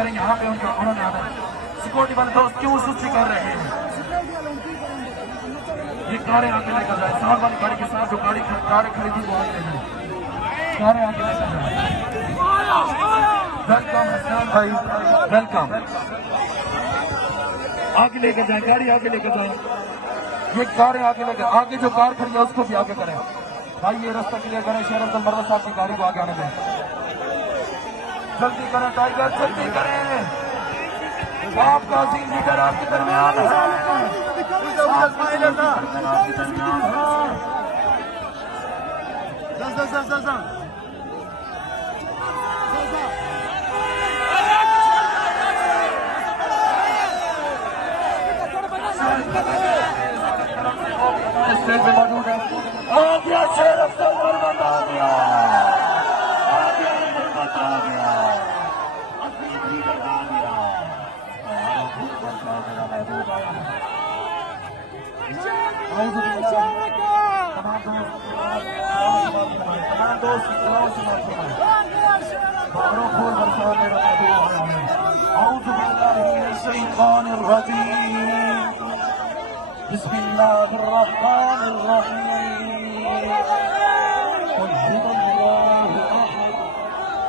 करें। यहाँ पे उन्होंने आना सिक्योरिटी वाले दोस्त क्यों सुस्ती कर रहे हैं। ये कारें आगे लेकर जाए, साथ वाली गाड़ी के साथ जो कारें खरीदी वो आगे ले जाए, कारें आगे लेकर जाए। वेलकम भाई, वेलकम। आगे लेकर जाए, गाड़ी आगे लेकर जाए, ये कारें आगे लेकर, आगे जो कार खड़ी है उसको भी आगे करें भाई। ये रास्ता क्लियर करें, शेर अब्दुल मर्द साहब की गाड़ी को आगे आने दें। जल्दी करें टाइगर, जल्दी करें। आपका अजीम लीडर आपके दरमियान है। स्टेज पे मौजूद है। आ गया शेर अब्दुल मर्द, आ गया, आ गया, आ गया, अजीम लीडर आ गया, तमाम दोस्त बारों फूल बरसा मेरा औज़ु बिल्लाहि मिनश शैतानिर रजीम, बिस्मिल्लाहिर रहमानिर रहीम। क़ुल हुवल्लाहु अहद,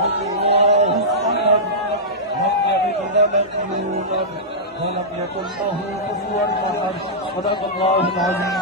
अल्लाहु समद, लम यलिद वलम यूलद वलम यकुल लहू कुफुवन अहद। सदक़ल्लाहुल अज़ीम।